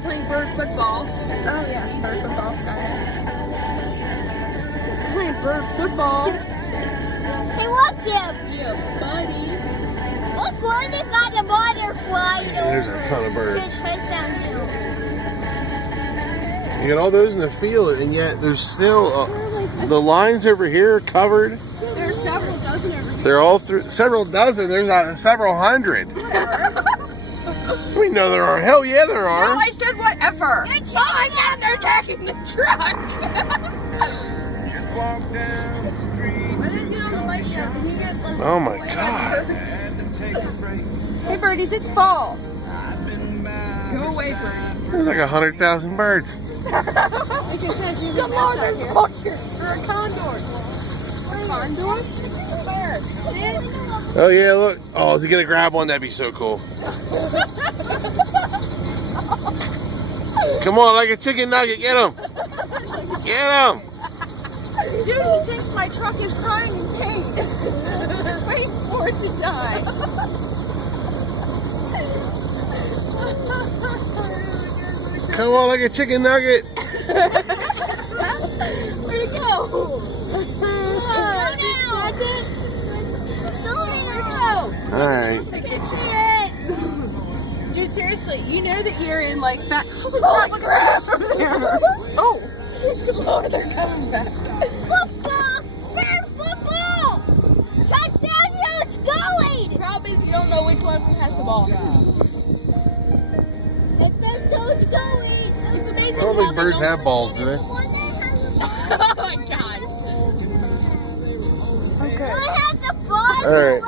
They're playing bird football. Oh yeah, bird football. Got it. They're playing bird football. Hey, look them. Yeah, buddy. Look, one has got a butterfly. There's a ton of birds. Just chase down hill. You got all those in the field, and yet there's still the lines over here are covered. There's several dozen over here. They're all through several dozen. There's several hundred. We know there are. Hell yeah, there are. No, I said whatever. Oh my God, they're attacking the truck. Oh my God. Hey, birdies, it's fall. Go away, birdies. There's like 100,000 birds. Come on, there's vultures. Or a condor. Condor? Where? Oh yeah, look. Oh, is he gonna grab one? That'd be so cool. Come on, like a chicken nugget. Get him. Get him. Dude, he thinks my truck is crying in pain. Waiting for it to die. Come on, like a chicken nugget. Where'd it go? All right. Dude, seriously, you know that you're in like that. Oh, crap! Oh, oh, they're coming back. Football! Red football! Touchdown, it's going! Problem is, you don't know which one has the ball. It's going! It's amazing. I don't think birds have balls, do they? Oh my God. I have the ball. All right.